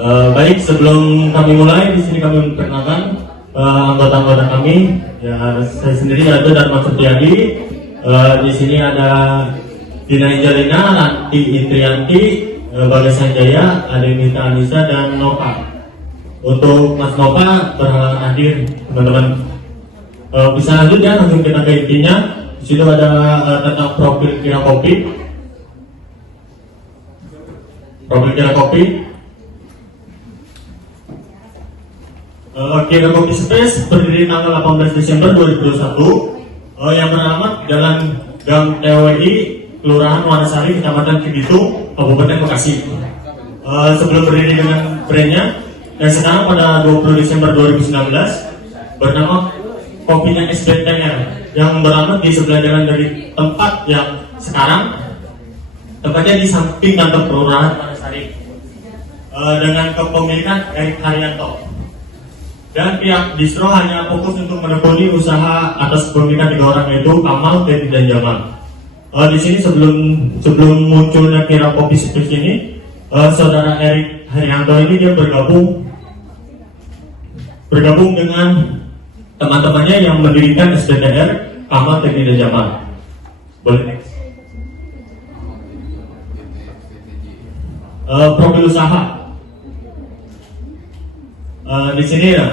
Baik, sebelum kami mulai, di sini kami memperkenalkan anggota-anggota kami. Ya, saya sendiri yaitu Dharma Supriyadi. Di sini ada Dina Injalina, Ranti Intrianti, Bagas Sanjaya, Ademita Anissa, dan Nova. Untuk Mas Nova berhalangan hadir, teman-teman. Bisa lanjut ya, langsung kita ke intinya. Di situ ada tentang profil Kira Kopi. Profil Kira Kopi. Kira Kopi Space berdiri tanggal 18 Desember 2021 yang beralamat Jalan Gang TWI, Kelurahan Wanasari, Kecamatan Cibitung, Kabupaten Bekasi. Sebelum berdiri dengan brandnya, dan sekarang pada 20 Desember 2019 bernama Kopinya SBTR yang beralamat di sebelah jalan dari tempat yang sekarang, tempatnya di samping kantor Kelurahan Wanasari, dengan kepemilikan Erik Haryanto. Dan pihak distro hanya fokus untuk menekuni usaha atas kepemilikan 3 orang, yaitu Kamal, Teddy, dan Jamal. Di sini sebelum munculnya Kira Kopi Space ini, saudara Erik Haryanto ini dia bergabung dengan teman-temannya yang mendirikan SBTR, Kamal, Teddy, dan Jamal. Boleh next. Profil usaha. Di sini ya,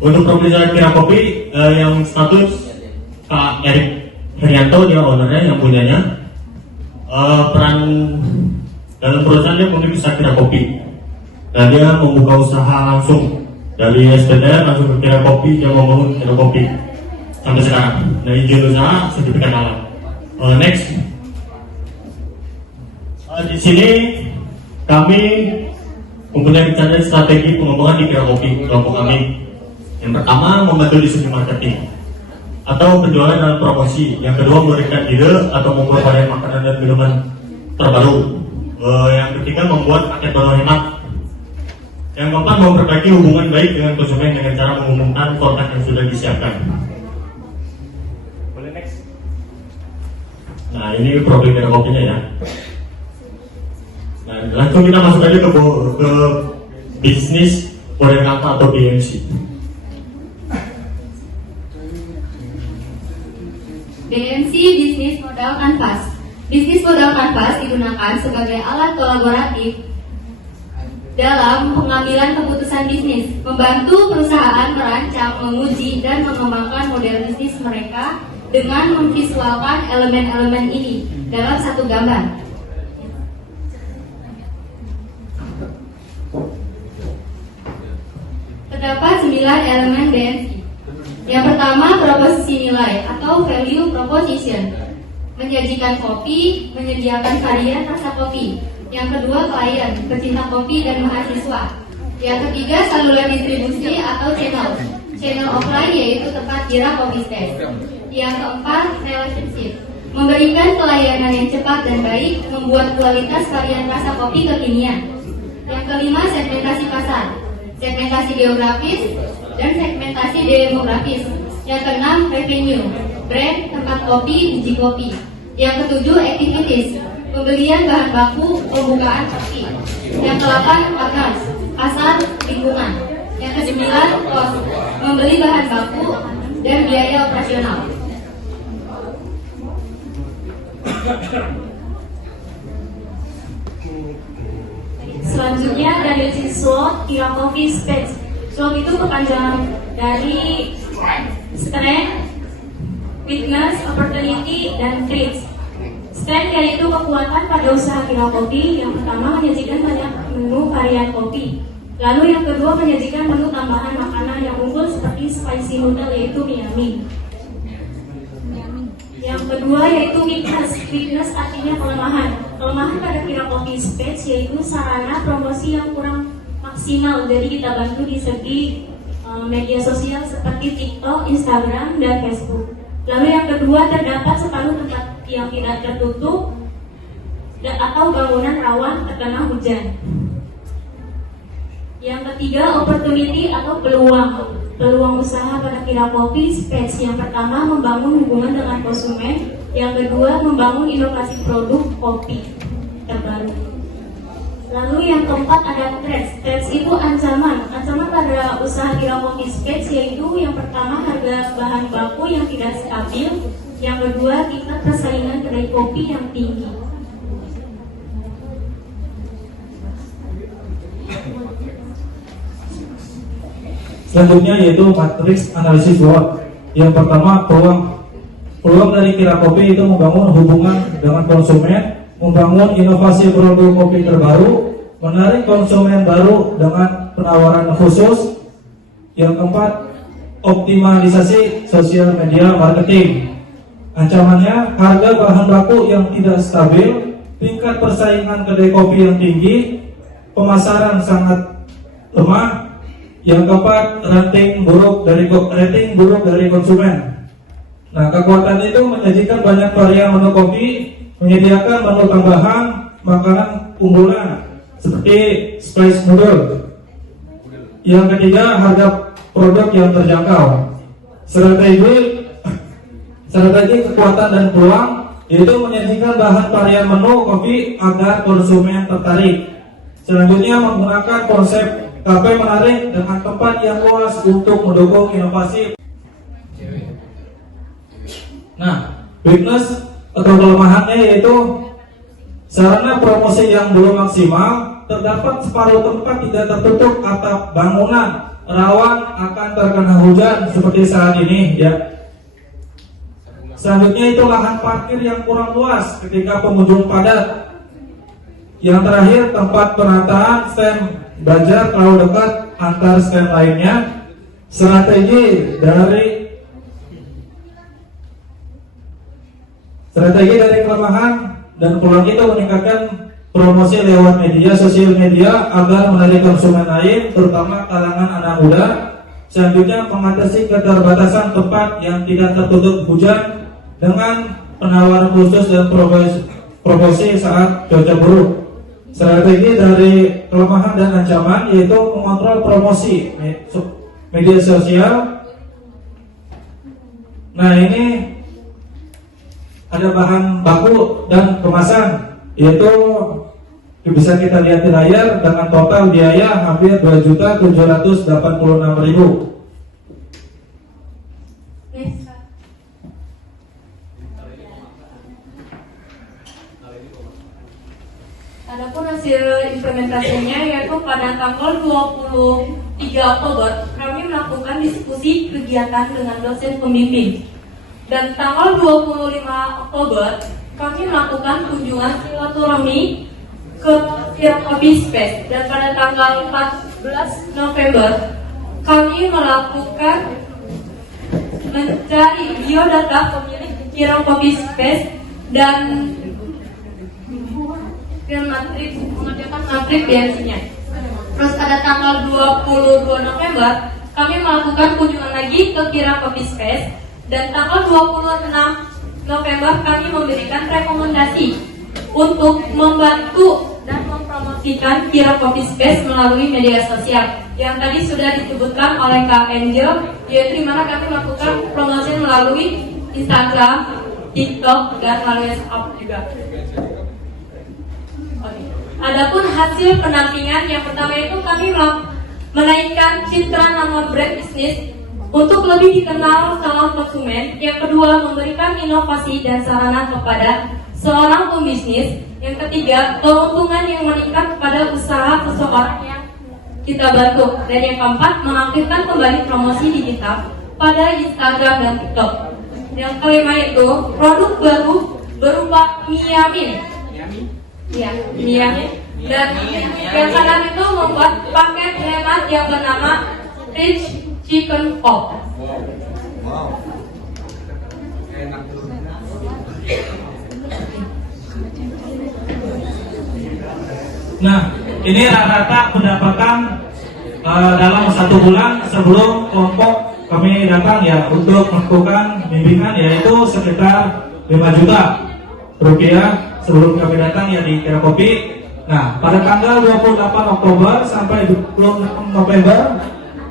untuk profil Kira Kopi yang status Kak Erik Haryanto, dia ownernya yang punyanya. Peran dalam perusahaan dia memiliki usaha Kira Kopi. Dan dia membuka usaha langsung dari SPTR langsung ke Kira Kopi, dia membangun Kira Kopi sampai sekarang. Nah, izin usaha sertifikat halal. Next. Di sini kami mempunyai rencana strategi pengembangan di Kira Kopi kelompok kami. Yang pertama, membantu distribusi marketing atau penjualan dan promosi. Yang kedua, memberikan ide atau membuat varian makanan dan minuman terbaru. Yang ketiga, membuat paket baru hemat. Yang keempat, memperbaiki hubungan baik dengan konsumen dengan cara mengumumkan produk yang sudah disiapkan. Boleh next. Nah, ini profil Kira Kopinya ya. Nah, langsung kita masuk aja ke bisnis model kata atau BMC. BMC Bisnis Modal Kanvas. Bisnis modal kanvas digunakan sebagai alat kolaboratif dalam pengambilan keputusan bisnis, membantu perusahaan merancang, menguji, dan mengembangkan model bisnis mereka dengan memvisualkan elemen-elemen ini dalam satu gambar. Terdapat 9 elemen BMC. Yang pertama, proposisi nilai atau value proposition, menyajikan kopi, menyediakan varian rasa kopi. Yang kedua, klien, pecinta kopi dan mahasiswa. Yang ketiga, saluran distribusi atau channel offline, yaitu tempat Kira Kopi Space. Yang keempat, relationship, memberikan pelayanan yang cepat dan baik, membuat kualitas varian rasa kopi kekinian. Yang kelima, segmentasi pasar, segmentasi geografis dan segmentasi demografis. Yang keenam, revenue, brand, tempat kopi, biji kopi. Yang ketujuh, activities, pembelian bahan baku, pembukaan kopi. Yang kedelapan, partners, pasar, lingkungan. Yang kesembilan, cost, membeli bahan baku dan biaya operasional. Selanjutnya dari SWOT, Kira Kopi Space. SWOT itu kepanjangan dari Strength, Weakness, Opportunity, dan Threats. Strength yaitu kekuatan pada usaha Kira Kopi. Yang pertama, menyajikan banyak menu varian kopi. Lalu yang kedua, menyajikan menu tambahan makanan yang unggul seperti spicy noodle, yaitu Miami. Yang kedua yaitu weakness. Weakness artinya kelemahan. Kelemahan pada Kira Kopi Space yaitu sarana promosi yang kurang maksimal. Jadi kita bantu di segi media sosial seperti TikTok, Instagram, dan Facebook. Lalu yang kedua, terdapat separuh tempat yang tidak tertutup atau bangunan rawan terkena hujan. Yang ketiga, opportunity atau peluang. Peluang usaha pada Kira Kopi Space. Yang pertama, membangun hubungan dengan konsumen. Yang kedua, membangun inovasi produk kopi terbaru. Lalu yang keempat ada threats. Threats itu ancaman. Ancaman pada usaha Kira Coffee Space yaitu yang pertama harga bahan baku yang tidak stabil, yang kedua tingkat persaingan kedai kopi yang tinggi. Selanjutnya yaitu matriks analisis SWOT. Yang pertama, peluang dari Kira Kopi itu membangun hubungan dengan konsumen, membangun inovasi produk kopi terbaru, menarik konsumen baru dengan penawaran khusus. Yang keempat, optimalisasi sosial media marketing. Ancamannya, harga bahan baku yang tidak stabil, tingkat persaingan kedai kopi yang tinggi, pemasaran sangat lemah. Yang keempat, rating buruk dari konsumen. Nah, kekuatan itu menyajikan banyak varian menu kopi, menyediakan menu tambahan, makanan unggulan seperti spice noodle. Yang ketiga, harga produk yang terjangkau. Strategi kekuatan dan peluang yaitu menyajikan bahan varian menu kopi agar konsumen tertarik. Selanjutnya, menggunakan konsep kafe menarik dengan tempat yang luas untuk mendukung inovasi. Nah, weakness atau kelemahannya yaitu sarana promosi yang belum maksimal, terdapat separuh tempat tidak tertutup atap bangunan, rawan akan terkena hujan seperti saat ini ya. Selanjutnya itu lahan parkir yang kurang luas ketika pengunjung padat. Yang terakhir, tempat penataan stand belajar terlalu dekat antar stand lainnya. Strategi dari kelemahan dan peluang itu meningkatkan promosi lewat sosial media agar menarik konsumen lain, terutama kalangan anak muda. Selanjutnya, mengatasi keterbatasan tempat yang tidak tertutup hujan dengan penawaran khusus dan promosi saat cuaca buruk. Strategi dari kelemahan dan ancaman yaitu mengontrol promosi media sosial. Nah, ini ada bahan baku dan kemasan, yaitu bisa kita lihat di layar dengan total biaya hampir 2.786.000. Adapun hasil implementasinya yaitu pada tanggal 23 Oktober kami melakukan diskusi kegiatan dengan dosen pembimbing. Dan tanggal 25 Oktober kami melakukan kunjungan silaturahmi ke Kira Coffee Space. Dan pada tanggal 14 November kami melakukan mencari biodata pemilik Kira Coffee Space dan mengerjakan matrix biasanya. Terus pada tanggal 22 November kami melakukan kunjungan lagi ke Kira Coffee Space. Dan tanggal 26 November kami memberikan rekomendasi untuk membantu dan mempromosikan Kira Coffee Space melalui media sosial yang tadi sudah disebutkan oleh Kak Angel, yaitu dimana kami melakukan promosi melalui Instagram, TikTok, dan melalui WhatsApp juga. Adapun hasil pendampingan yang pertama itu kami menaikkan citra nama brand bisnis untuk lebih dikenal calon konsumen. Yang kedua, memberikan inovasi dan sarana kepada seorang pembisnis. Yang ketiga, keuntungan yang meningkat kepada usaha seseorang yang kita bantu. Dan yang keempat, mengaktifkan kembali promosi digital pada Instagram dan TikTok. Yang kelima itu produk baru berupa Miamin. Ya, Miamin. Dan yang keenam itu membuat paket hemat yang bernama Rich Chicken Pop. Nah, ini rata-rata pendapatan dalam 1 bulan sebelum kelompok kami datang ya untuk melakukan bimbingan, yaitu sekitar 5 juta rupiah sebelum kami datang ya di Kira Kopi. Nah, pada tanggal 28 Oktober sampai 26 November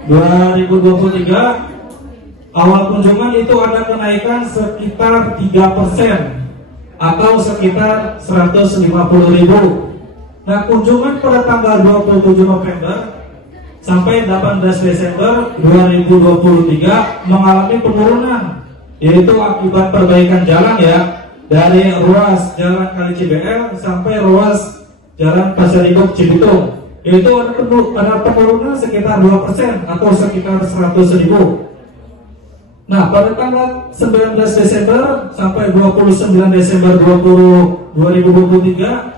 2023 awal kunjungan itu ada kenaikan sekitar 3% atau sekitar 150.000. Nah, kunjungan pada tanggal 27 November sampai 18 Desember 2023 mengalami penurunan, yaitu akibat perbaikan jalan ya, dari ruas Jalan Kali Cibel sampai ruas Jalan Pasar Induk Cibitung. Yaitu ada penurunan sekitar 2% atau sekitar 100.000. Nah, pada tanggal 19 Desember sampai 29 Desember 2023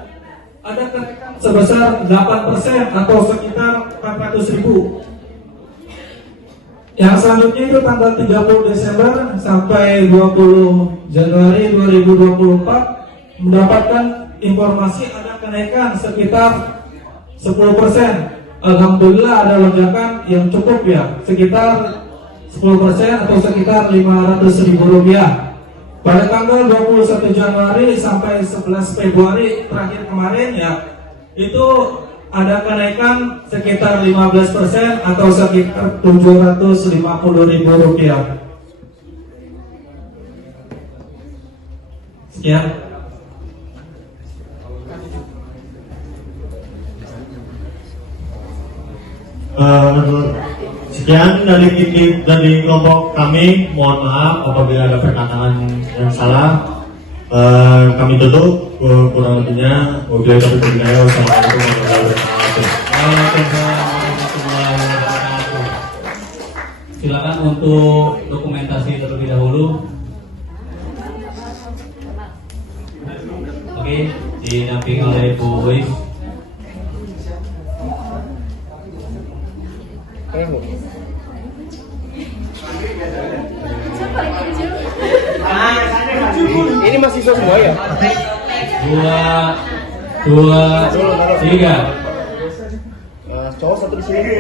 ada kenaikan sebesar 8% atau sekitar 400.000. Yang selanjutnya itu tanggal 30 Desember sampai 20 Januari 2024 mendapatkan informasi ada kenaikan sekitar 10%. Alhamdulillah ada lonjakan yang cukup ya, sekitar 10% atau sekitar Rp500.000. Pada tanggal 21 Januari sampai 11 Februari terakhir kemarin ya, itu ada kenaikan sekitar 15% atau sekitar Rp750.000. Sekian. Sekian dari kelompok kami. Mohon maaf apabila ada perkataan yang salah. Kami tutup, kurang lebihnya wabillahi taufiq wal hidayah. Wassalamualaikum warahmatullahi wabarakatuh. Waalaikumsalam warahmatullahi wabarakatuh. Silakan untuk dokumentasi terlebih dahulu. Oke, didampingi oleh Bu Wis. Ini masih semua ya? 2, 3. Cowok satu di sini.